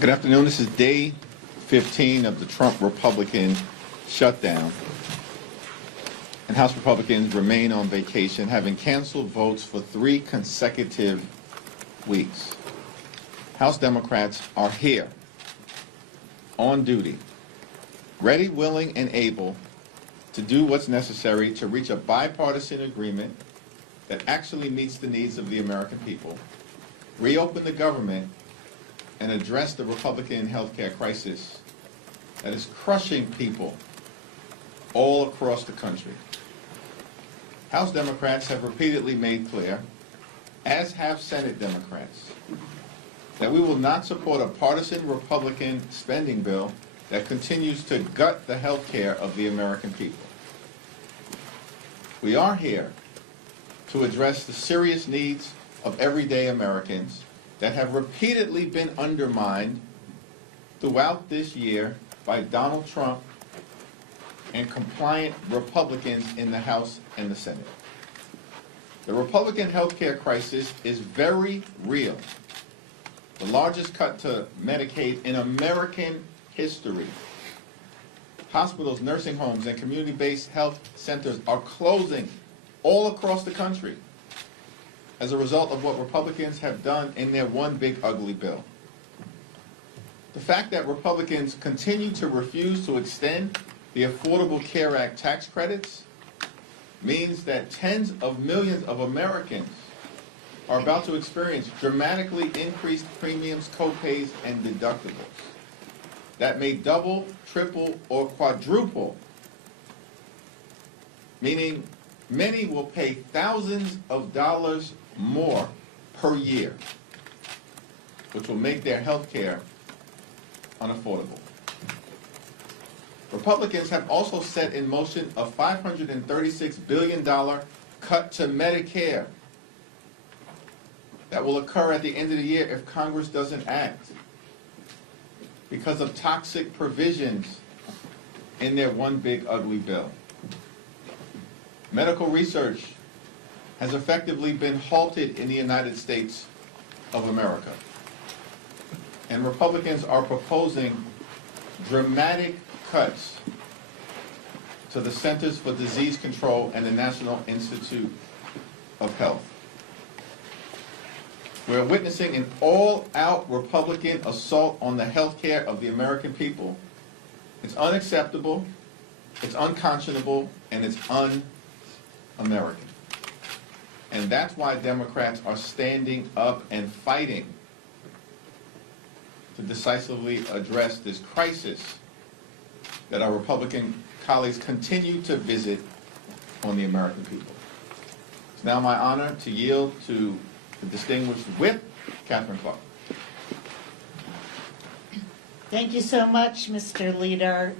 Good afternoon. This is day 15 of the Trump Republican shutdown. And House Republicans remain on vacation, having canceled votes for 3 consecutive weeks. House Democrats are here, on duty, ready, willing, and able to do what's necessary to reach a bipartisan agreement that actually meets the needs of the American people, reopen the government, and address the Republican health care crisis that is crushing people all across the country. House Democrats have repeatedly made clear, as have Senate Democrats, that we will not support a partisan Republican spending bill that continues to gut the health care of the American people. We are here to address the serious needs of everyday Americans that have repeatedly been undermined throughout this year by Donald Trump and compliant Republicans in the House and the Senate. The Republican health care crisis is very real. The largest cut to Medicaid in American history. Hospitals, nursing homes, and community-based health centers are closing all across the country as a result of what Republicans have done in their one big ugly bill. The fact that Republicans continue to refuse to extend the Affordable Care Act tax credits means that tens of millions of Americans are about to experience dramatically increased premiums, co-pays, and deductibles that may double, triple, or quadruple, meaning many will pay thousands of dollars more per year, which will make their health care unaffordable. Republicans have also set in motion a $536 billion cut to Medicare that will occur at the end of the year if Congress doesn't act because of toxic provisions in their one big ugly bill. Medical research has effectively been halted in the United States of America. And Republicans are proposing dramatic cuts to the Centers for Disease Control and the National Institute of Health. We're witnessing an all-out Republican assault on the health care of the American people. It's unacceptable, it's unconscionable, and it's un-American. And that's why Democrats are standing up and fighting to decisively address this crisis that our Republican colleagues continue to visit on the American people. It's now my honor to yield to the distinguished whip, Catherine Clark. Thank you so much, Mr. Leader.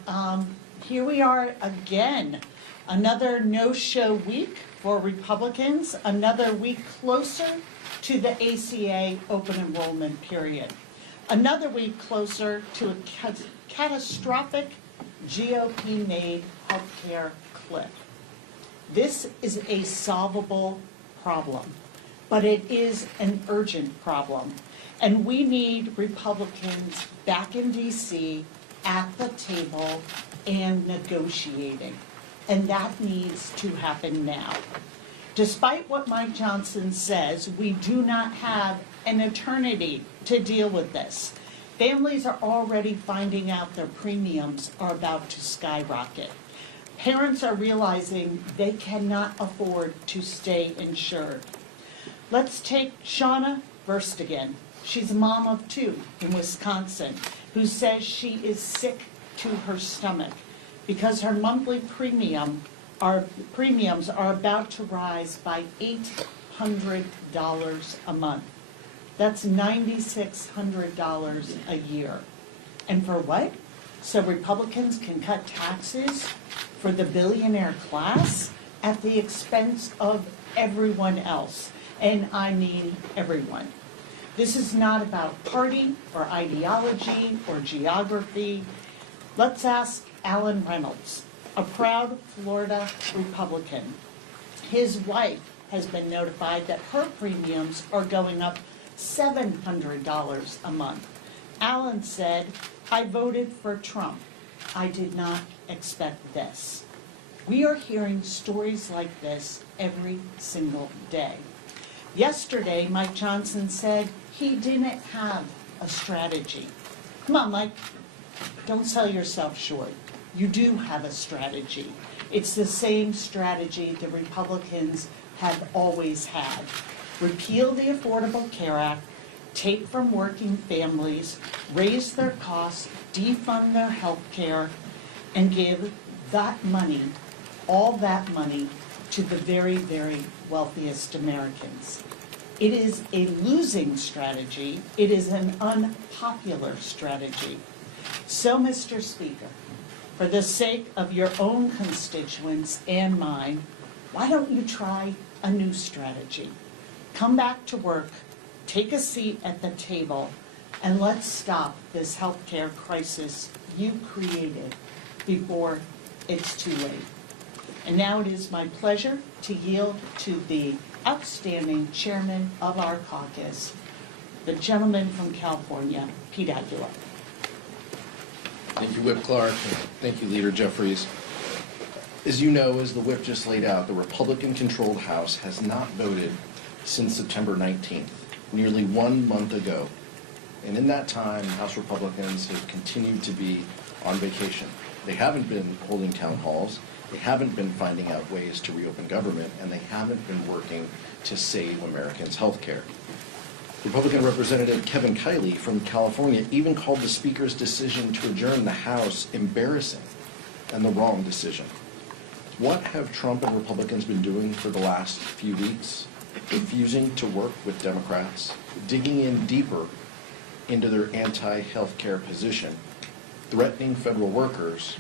Here we are again, another no-show week for Republicans, another week closer to the ACA open enrollment period, another week closer to a catastrophic GOP-made healthcare cliff. This is a solvable problem, but it is an urgent problem, and we need Republicans back in D.C. at the table and negotiating. And that needs to happen now. Despite what Mike Johnson says, we do not have an eternity to deal with this. Families are already finding out their premiums are about to skyrocket. Parents are realizing they cannot afford to stay insured. Let's take Shauna Verstegen. She's a mom of 2 in Wisconsin who says she is sick to her stomach because her monthly premiums are about to rise by $800 a month. That's $9,600 a year. And for what? So Republicans can cut taxes for the billionaire class at the expense of everyone else. And I mean everyone. This is not about party or ideology or geography. Let's ask Alan Reynolds, a proud Florida Republican. His wife has been notified that her premiums are going up $700 a month. Alan said, I voted for Trump. I did not expect this. We are hearing stories like this every single day. Yesterday, Mike Johnson said he didn't have a strategy. Come on, Mike, don't sell yourself short. You do have a strategy. It's the same strategy the Republicans have always had. Repeal the Affordable Care Act, take from working families, raise their costs, defund their health care, and give that money, all that money, to the very, very wealthiest Americans. It is a losing strategy. It is an unpopular strategy. So, Mr. Speaker, for the sake of your own constituents and mine, why don't you try a new strategy? Come back to work, take a seat at the table, and let's stop this healthcare crisis you created before it's too late. And now it is my pleasure to yield to the outstanding chairman of our caucus, the gentleman from California, Pete Aguilar. Thank you, Whip Clark. Thank you, Leader Jeffries. As you know, as the whip just laid out, the Republican-controlled House has not voted since September 19th, nearly 1 month ago. And in that time, House Republicans have continued to be on vacation. They haven't been holding town halls, they haven't been finding out ways to reopen government, and they haven't been working to save Americans' health care. Republican Representative Kevin Kiley from California even called the Speaker's decision to adjourn the House embarrassing and the wrong decision. What have Trump and Republicans been doing for the last few weeks? Refusing to work with Democrats, digging in deeper into their anti-healthcare position, threatening federal workers,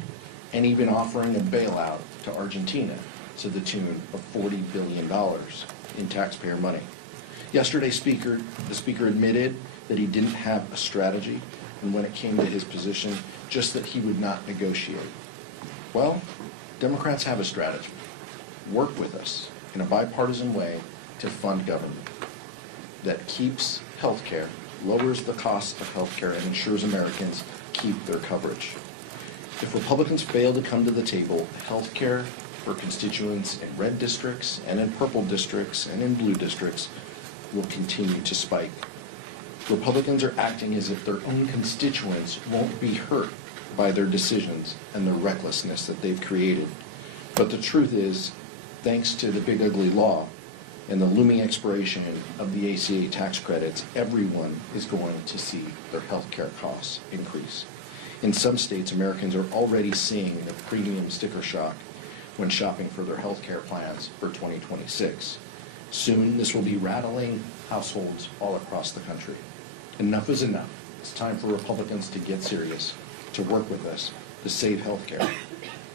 and even offering a bailout to Argentina to the tune of $40 billion in taxpayer money. Yesterday, the Speaker admitted that he didn't have a strategy, and when it came to his position, just that he would not negotiate. Well, Democrats have a strategy. Work with us in a bipartisan way to fund government that keeps health care, lowers the cost of health care, and ensures Americans keep their coverage. If Republicans fail to come to the table, health care for constituents in red districts and in purple districts and in blue districts will continue to spike. Republicans are acting as if their own constituents won't be hurt by their decisions and the recklessness that they've created. But the truth is, thanks to the big ugly law and the looming expiration of the ACA tax credits, everyone is going to see their health care costs increase. In some states, Americans are already seeing the premium sticker shock when shopping for their health care plans for 2026. Soon, this will be rattling households all across the country. Enough is enough. It's time for Republicans to get serious, to work with us, to save health care.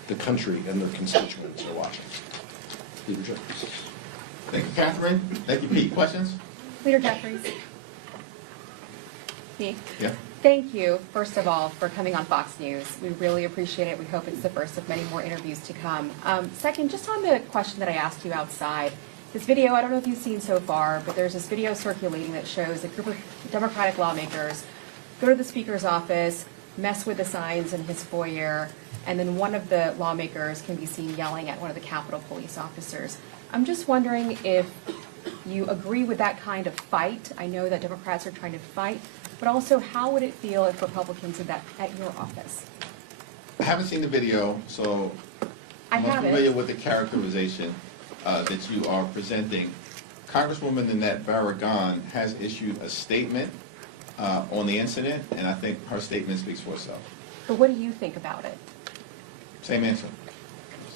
The country and their constituents are watching. Leader Jeffries. Thank you, Catherine. Thank you, Pete. Questions? Leader Jeffries. Me. Yeah. Thank you, first of all, for coming on Fox News. We really appreciate it. We hope it's the first of many more interviews to come. Second, just on the question that I asked you outside, this video, I don't know if you've seen so far, but there's this video circulating that shows a group of Democratic lawmakers go to the Speaker's office, mess with the signs in his foyer, and then one of the lawmakers can be seen yelling at one of the Capitol Police officers. I'm just wondering if you agree with that kind of fight. I know that Democrats are trying to fight, but also how would it feel if Republicans did that at your office? I haven't seen the video, so I'm not familiar with the characterization that you are presenting. Congresswoman Nanette Barragan has issued a statement on the incident, and I think her statement speaks for itself. But what do you think about it? Same answer.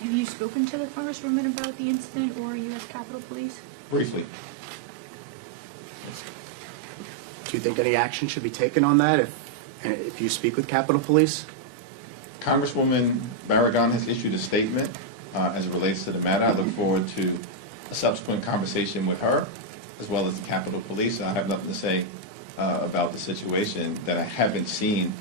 Have you spoken to the Congresswoman about the incident or U.S. Capitol Police? Briefly. Do you think any action should be taken on that if you speak with Capitol Police? Congresswoman Barragan has issued a statement as it relates to the matter. I look forward to a subsequent conversation with her, as well as the Capitol Police. I have nothing to say about the situation that I haven't seen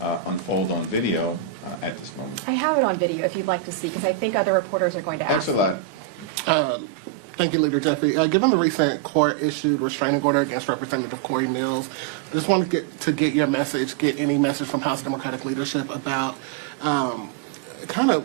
unfold on video at this moment. I have it on video if you'd like to see, because I think other reporters are going to ask. Thanks a lot. Thank you, Leader Jeffrey. Given the recent court-issued restraining order against Representative Corey Mills, I just wanted to get your message, get any message from House Democratic leadership about kind of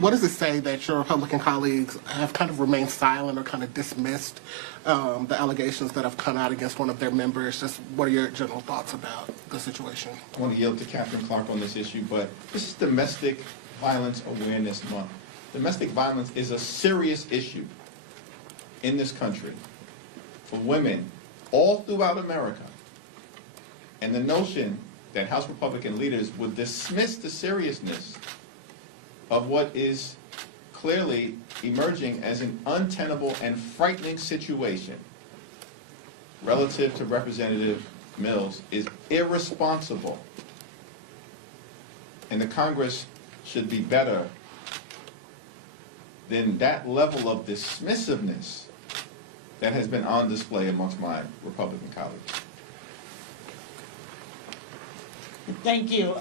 what does it say that your Republican colleagues have kind of remained silent or kind of dismissed the allegations that have come out against one of their members? Just what are your general thoughts about the situation? I want to yield to Catherine Clark on this issue, but this is Domestic Violence Awareness Month. Domestic violence is a serious issue in this country for women all throughout America. And the notion that House Republican leaders would dismiss the seriousness of what is clearly emerging as an untenable and frightening situation relative to Representative Mills is irresponsible. And the Congress should be better than that level of dismissiveness that has been on display amongst my Republican colleagues. Thank you.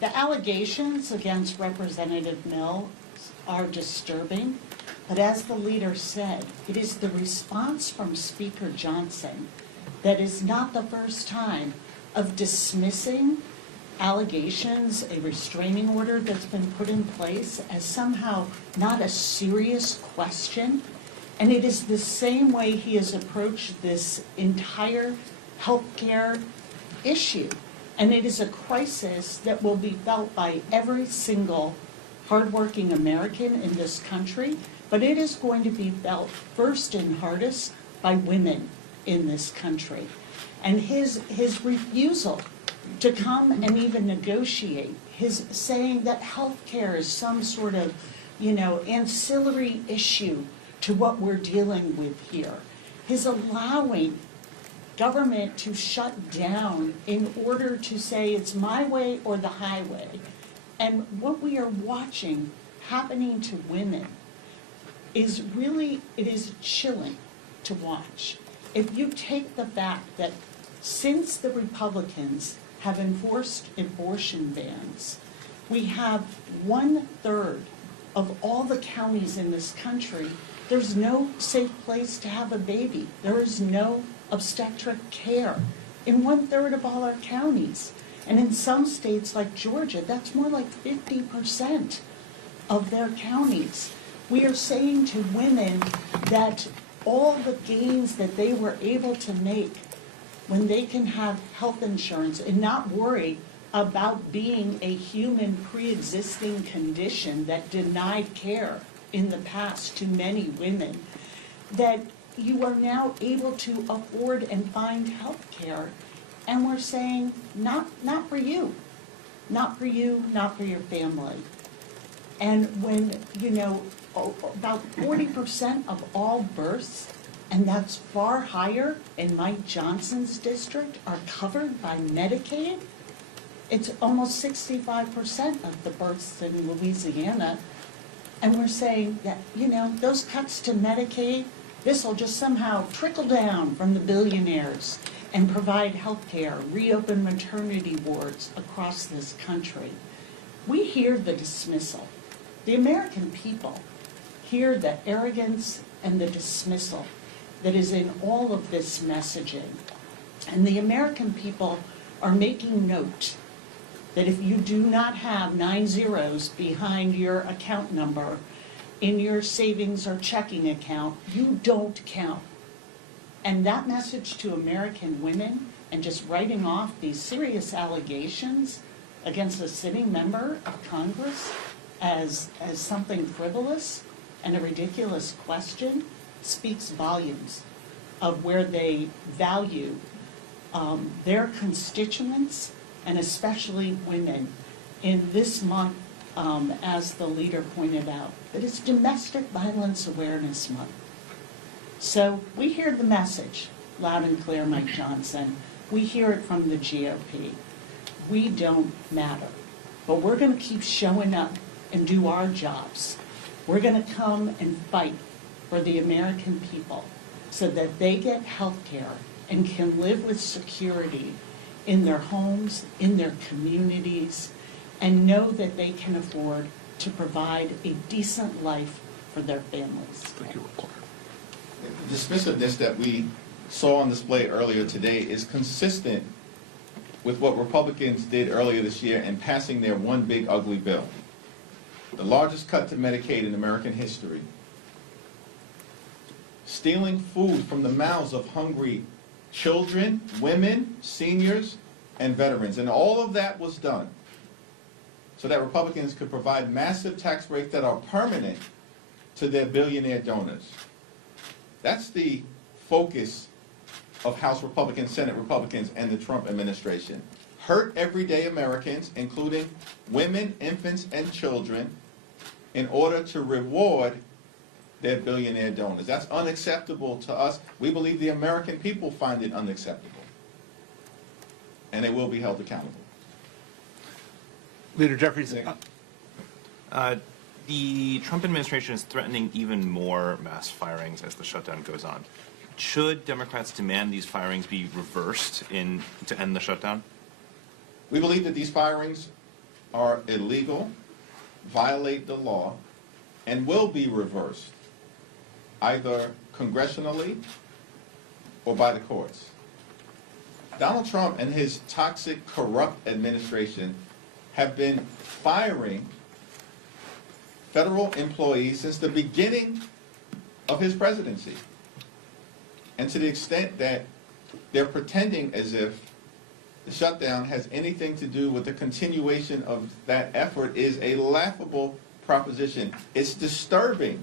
The allegations against Representative Mills are disturbing, but as the leader said, it is the response from Speaker Johnson that is not the first time of dismissing allegations, a restraining order that's been put in place as somehow not a serious question. And it is the same way he has approached this entire healthcare issue. And it is a crisis that will be felt by every single hardworking American in this country, but it is going to be felt first and hardest by women in this country. And his refusal to come and even negotiate, his saying that health care is some sort of, ancillary issue to what we're dealing with here, his allowing government to shut down in order to say it's my way or the highway. And what we are watching happening to women is really, it is chilling to watch. If you take the fact that since the Republicans have enforced abortion bans, we have 1/3 of all the counties in this country, there's no safe place to have a baby. There is no obstetric care in 1/3 of all our counties. And in some states like Georgia, that's more like 50% of their counties. We are saying to women that all the gains that they were able to make when they can have health insurance and not worry about being a human pre-existing condition that denied care in the past to many women, that you are now able to afford and find health care. And we're saying, not for you, not for you, not for your family. And when, about 40% of all births, and that's far higher in Mike Johnson's district, are covered by Medicaid. It's almost 65% of the births in Louisiana. And we're saying that, those cuts to Medicaid, this will just somehow trickle down from the billionaires and provide health care, reopen maternity wards across this country. We hear the dismissal. The American people hear the arrogance and the dismissal that is in all of this messaging. And the American people are making note that if you do not have 9 zeros behind your account number in your savings or checking account, you don't count. And that message to American women, and just writing off these serious allegations against a sitting member of Congress as something frivolous and a ridiculous question, speaks volumes of where they value their constituents, and especially women, in this month, as the leader pointed out, that it's Domestic Violence Awareness Month. So we hear the message loud and clear, Mike Johnson. We hear it from the GOP. We don't matter. But we're going to keep showing up and do our jobs. We're going to come and fight for the American people so that they get health care and can live with security in their homes, in their communities, and know that they can afford to provide a decent life for their families. Thank you, Clark. The dismissiveness that we saw on display earlier today is consistent with what Republicans did earlier this year in passing their one big ugly bill, the largest cut to Medicaid in American history, stealing food from the mouths of hungry children, women, seniors, and veterans. And all of that was done so that Republicans could provide massive tax breaks that are permanent to their billionaire donors. That's the focus of House Republicans, Senate Republicans, and the Trump administration. Hurt everyday Americans, including women, infants, and children, in order to reward their billionaire donors. That's unacceptable to us. We believe the American people find it unacceptable. And they will be held accountable. Leader Jeffries, Nick. the Trump administration is threatening even more mass firings as the shutdown goes on. Should Democrats demand these firings be reversed to end the shutdown? We believe that these firings are illegal, violate the law, and will be reversed, either congressionally or by the courts. Donald Trump and his toxic, corrupt administration have been firing federal employees since the beginning of his presidency. And to the extent that they're pretending as if the shutdown has anything to do with the continuation of that effort is a laughable proposition. It's disturbing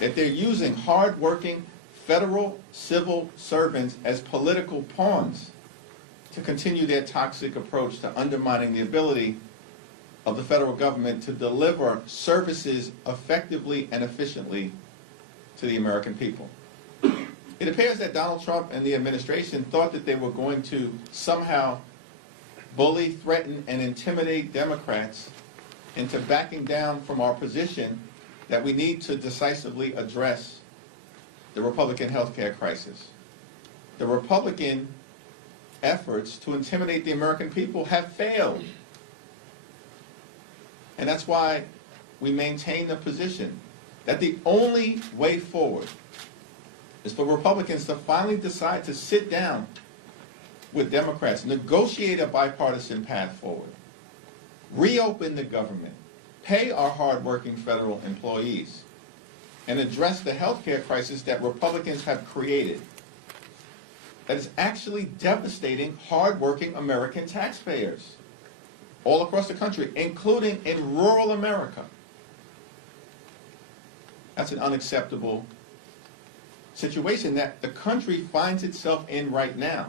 that they're using hard-working federal civil servants as political pawns to continue their toxic approach to undermining the ability of the federal government to deliver services effectively and efficiently to the American people. It appears that Donald Trump and the administration thought that they were going to somehow bully, threaten, and intimidate Democrats into backing down from our position that we need to decisively address the Republican health care crisis. The Republican efforts to intimidate the American people have failed. And that's why we maintain the position that the only way forward is for Republicans to finally decide to sit down with Democrats, negotiate a bipartisan path forward, reopen the government, pay our hardworking federal employees, and address the health care crisis that Republicans have created that is actually devastating hardworking American taxpayers all across the country, including in rural America. That's an unacceptable situation that the country finds itself in right now,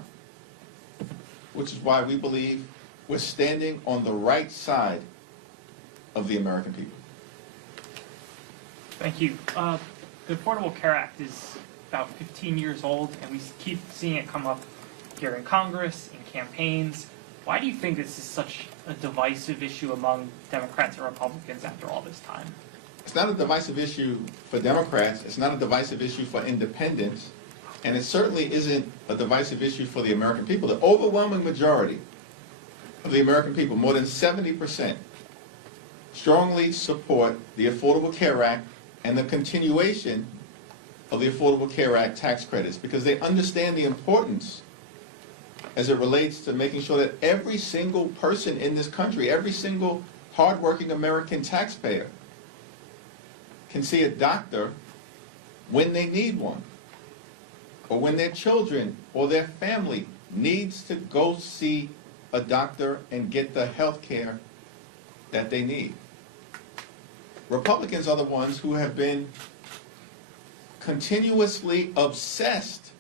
which is why we believe we're standing on the right side of the American people. Thank you. The Affordable Care Act is about 15 years old, and we keep seeing it come up here in Congress, in campaigns. Why do you think this is such a divisive issue among Democrats and Republicans after all this time? It's not a divisive issue for Democrats, it's not a divisive issue for independents, and it certainly isn't a divisive issue for the American people. The overwhelming majority of the American people, more than 70%, strongly support the Affordable Care Act and the continuation of the Affordable Care Act tax credits because they understand the importance as it relates to making sure that every single person in this country, every single hardworking American taxpayer can see a doctor when they need one, or when their children or their family needs to go see a doctor and get the health care that they need. Republicans are the ones who have been continuously obsessed.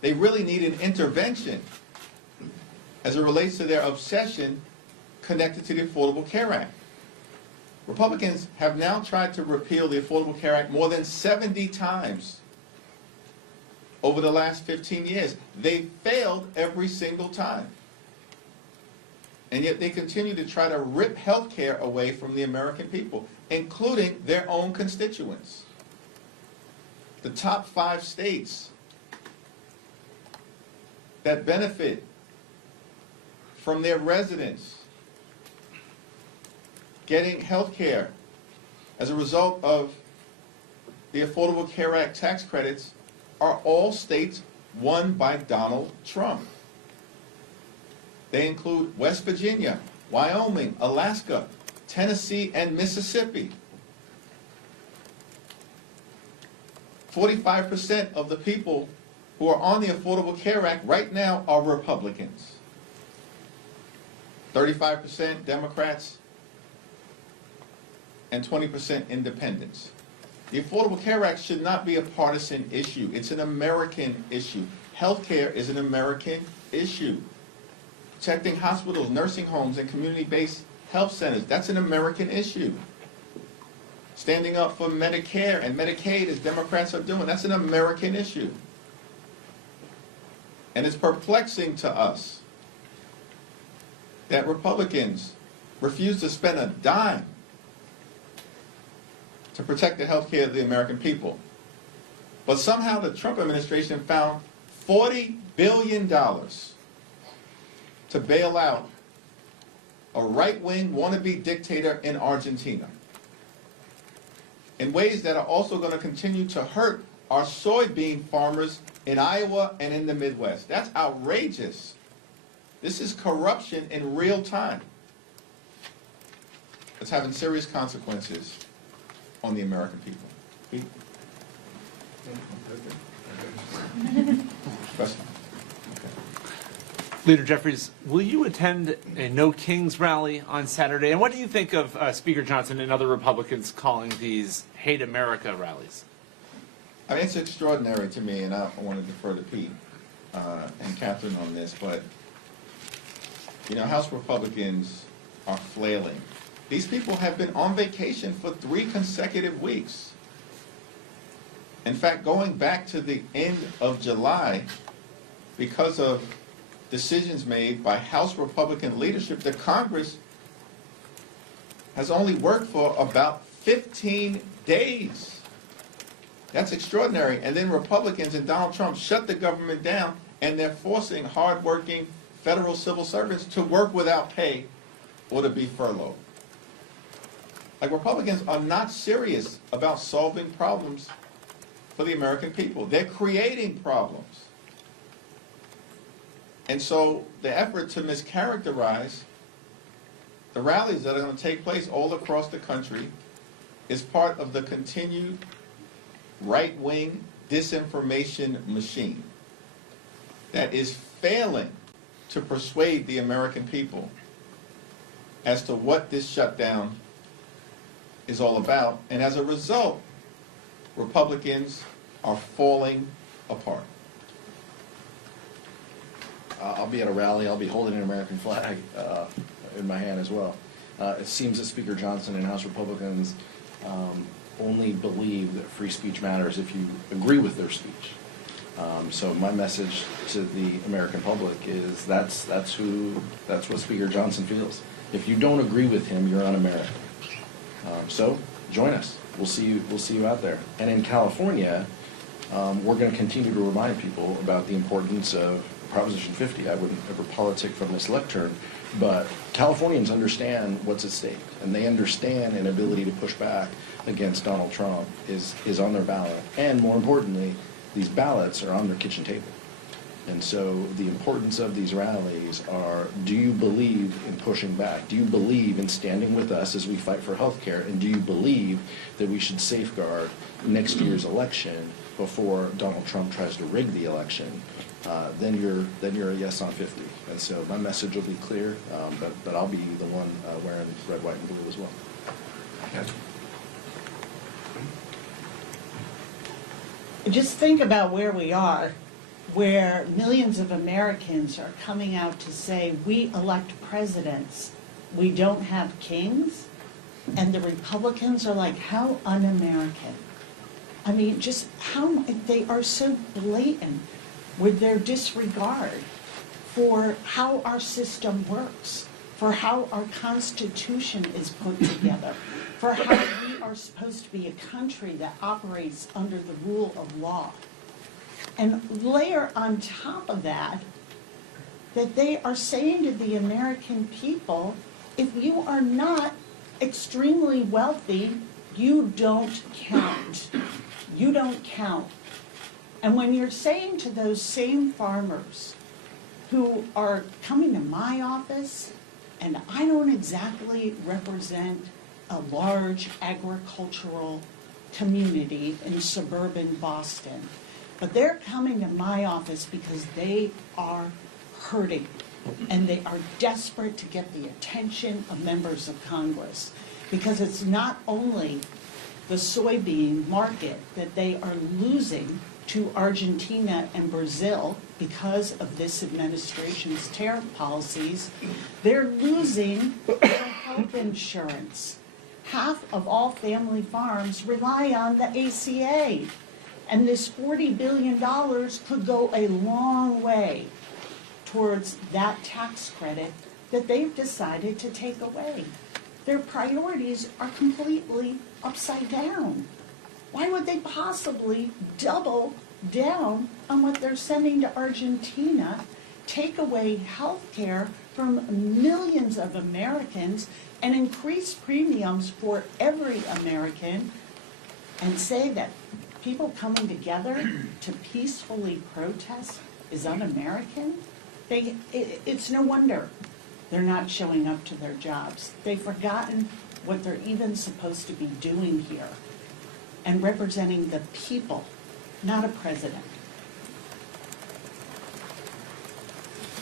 They really need an intervention as it relates to their obsession connected to the Affordable Care Act. Republicans have now tried to repeal the Affordable Care Act more than 70 times over the last 15 years. They failed every single time. And yet they continue to try to rip health care away from the American people, including their own constituents. The top 5 states that benefit from their residents getting health care as a result of the Affordable Care Act tax credits are all states won by Donald Trump. They include West Virginia, Wyoming, Alaska, Tennessee, and Mississippi. 45% of the people who are on the Affordable Care Act right now are Republicans. 35% Democrats, and 20% independents. The Affordable Care Act should not be a partisan issue. It's an American issue. Healthcare is an American issue. Protecting hospitals, nursing homes, and community-based health centers, that's an American issue. Standing up for Medicare and Medicaid, as Democrats are doing, that's an American issue. And it's perplexing to us that Republicans refuse to spend a dime to protect the health care of the American people. But somehow the Trump administration found $40 billion to bail out a right-wing wannabe dictator in Argentina in ways that are also going to continue to hurt our soybean farmers in Iowa and in the Midwest. That's outrageous. This is corruption in real time. It's having serious consequences on the American people. Pete? Question? Leader Jeffries, will you attend a No Kings rally on Saturday? And what do you think of Speaker Johnson and other Republicans calling these Hate America rallies? I mean, it's extraordinary to me, and I want to defer to Pete and Catherine on this, but, you know, House Republicans are flailing. These people have been on vacation for 3 consecutive weeks. In fact, going back to the end of July, because of decisions made by House Republican leadership, the Congress has only worked for about 15 days. That's extraordinary. And then Republicans and Donald Trump shut the government down, and they're forcing hardworking federal civil servants to work without pay or to be furloughed. Like, Republicans are not serious about solving problems for the American people. They're creating problems. And so the effort to mischaracterize the rallies that are going to take place all across the country is part of the continued right-wing disinformation machine that is failing to persuade the American people as to what this shutdown is all about. And as a result, Republicans are falling apart. I'll be at a rally. I'll be holding an American flag in my hand as well. It seems that Speaker Johnson and House Republicans only believe that free speech matters if you agree with their speech. So my message to the American public is that's what Speaker Johnson feels. If you don't agree with him, you're un-American. So join us. We'll see you out there. And in California, we're going to continue to remind people about the importance of Proposition 50. I wouldn't ever politic from this lectern, but Californians understand what's at stake, and they understand an ability to push back against Donald Trump is on their ballot. And more importantly, these ballots are on their kitchen table. And so the importance of these rallies are, do you believe in pushing back? Do you believe in standing with us as we fight for health care? And do you believe that we should safeguard next year's election before Donald Trump tries to rig the election? Then you're a yes on 50. And so my message will be clear, but I'll be the one wearing red, white, and blue as well. Just think about where we are, where millions of Americans are coming out to say, we elect presidents, we don't have kings, and the Republicans are like, how un-American. I mean, just how they are so blatant with their disregard for how our system works, for how our Constitution is put together, for how we are supposed to be a country that operates under the rule of law. And layer on top of that, that they are saying to the American people, if you are not extremely wealthy, you don't count. You don't count. And when you're saying to those same farmers who are coming to my office, and I don't exactly represent a large agricultural community in suburban Boston, but they're coming to my office because they are hurting and they are desperate to get the attention of members of Congress, because it's not only the soybean market that they are losing to Argentina and Brazil because of this administration's tariff policies, they're losing their health insurance. Half of all family farms rely on the ACA, and this $40 billion could go a long way towards that tax credit that they've decided to take away. Their priorities are completely upside down. Why would they possibly double down on what they're sending to Argentina, take away health care from millions of Americans, and increase premiums for every American, and say that people coming together to peacefully protest is un-American? It's no wonder they're not showing up to their jobs. They've forgotten what they're even supposed to be doing here, and representing the people, not a president.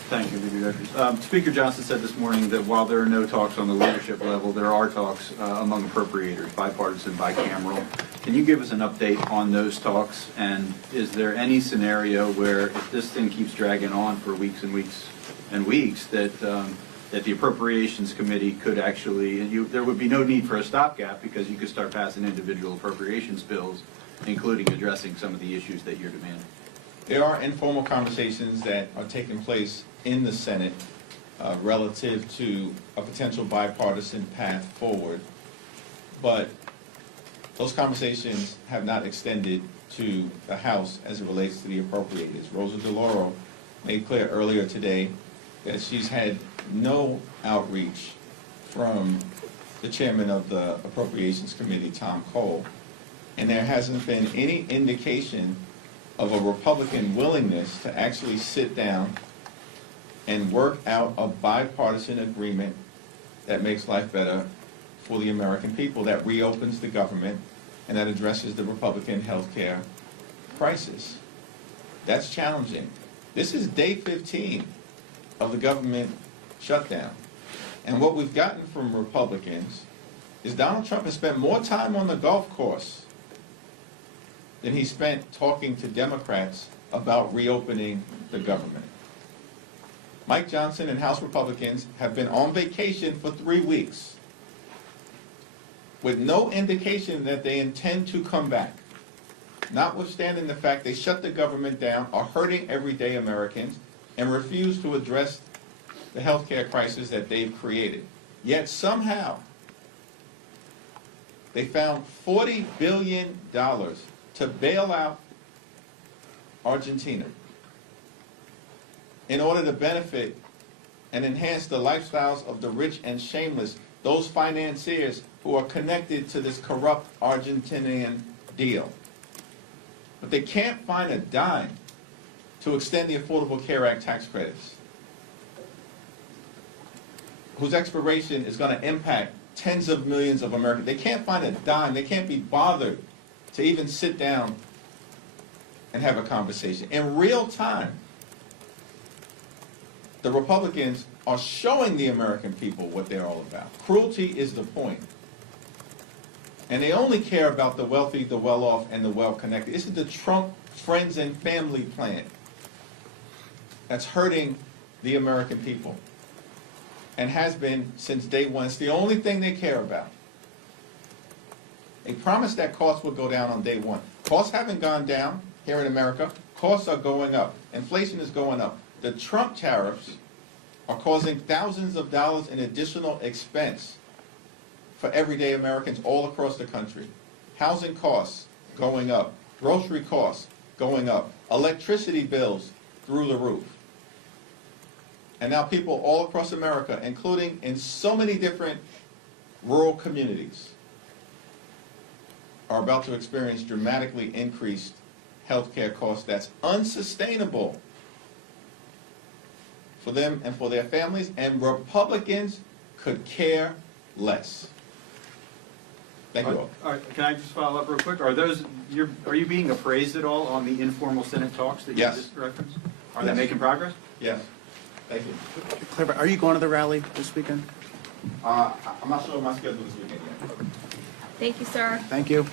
Thank you, Leader Jeffries. Speaker Johnson said this morning that while there are no talks on the leadership level, there are talks among appropriators, bipartisan, bicameral. Can you give us an update on those talks? And is there any scenario where, if this thing keeps dragging on for weeks and weeks and weeks, that that the Appropriations Committee could actually, and there would be no need for a stopgap because you could start passing individual appropriations bills, including addressing some of the issues that you're demanding? There are informal conversations that are taking place in the Senate relative to a potential bipartisan path forward, but those conversations have not extended to the House as it relates to the appropriators. Rosa DeLauro made clear earlier today that she's had no outreach from the chairman of the Appropriations Committee, Tom Cole, and there hasn't been any indication of a Republican willingness to actually sit down and work out a bipartisan agreement that makes life better for the American people, that reopens the government, and that addresses the Republican health care crisis. That's challenging. This is day 15 of the government shutdown. And what we've gotten from Republicans is Donald Trump has spent more time on the golf course than he spent talking to Democrats about reopening the government. Mike Johnson and House Republicans have been on vacation for 3 weeks with no indication that they intend to come back, notwithstanding the fact they shut the government down, are hurting everyday Americans, and refuse to address the health care crisis that they've created. Yet somehow, they found $40 billion to bail out Argentina in order to benefit and enhance the lifestyles of the rich and shameless, those financiers who are connected to this corrupt Argentinian deal. But they can't find a dime to extend the Affordable Care Act tax credits, whose expiration is going to impact tens of millions of Americans. They can't find a dime. They can't be bothered to even sit down and have a conversation. In real time, the Republicans are showing the American people what they're all about. Cruelty is the point. And they only care about the wealthy, the well-off, and the well-connected. This is the Trump friends and family plan that's hurting the American people, and has been since day one. It's the only thing they care about. They promised that costs would go down on day one. Costs haven't gone down here in America. Costs are going up. Inflation is going up. The Trump tariffs are causing thousands of dollars in additional expense for everyday Americans all across the country. Housing costs going up. Grocery costs going up. Electricity bills through the roof. And now people all across America, including in so many different rural communities, are about to experience dramatically increased healthcare costs that's unsustainable for them and for their families, and Republicans could care less. Thank you all. All right, can I just follow up real quick? Are you being appraised at all on the informal Senate talks that you Yes. just referenced? Are they Yes. making progress? Yes, thank you. Clarify, are you going to the rally this weekend? I'm not sure of my schedule this weekend yet. Thank you, sir. Thank you.